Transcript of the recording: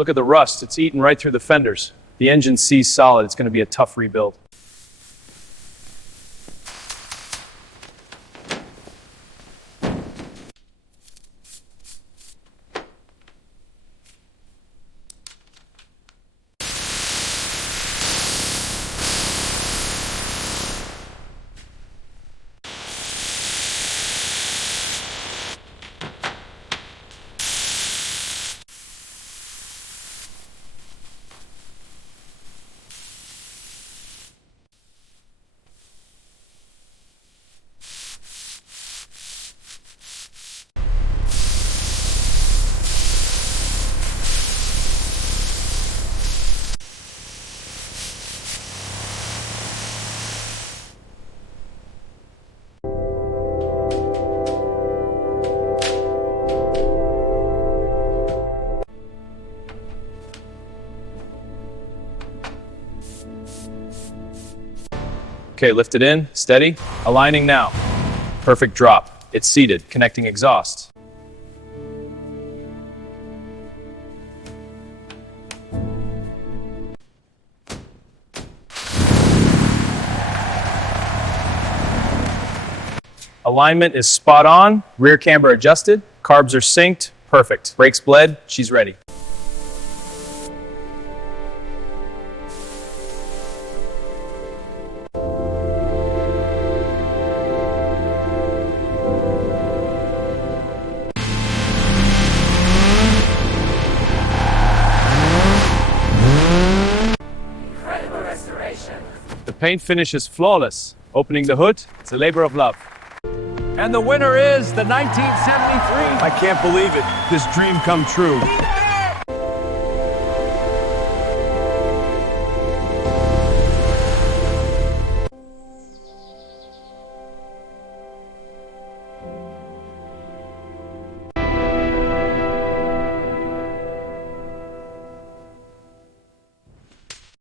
Look at the rust. It's eaten right through the fenders. The engine sees solid. It's going to be a tough rebuild. Okay, lift it in, steady, aligning now. Perfect drop. It's seated, connecting exhausts. Alignment is spot on, rear camber adjusted, carbs are synced, perfect. Brakes bled, she's ready. The paint finish is flawless. Opening the hood, it's a labor of love. And the winner is the 1973. I can't believe it. This dream come true.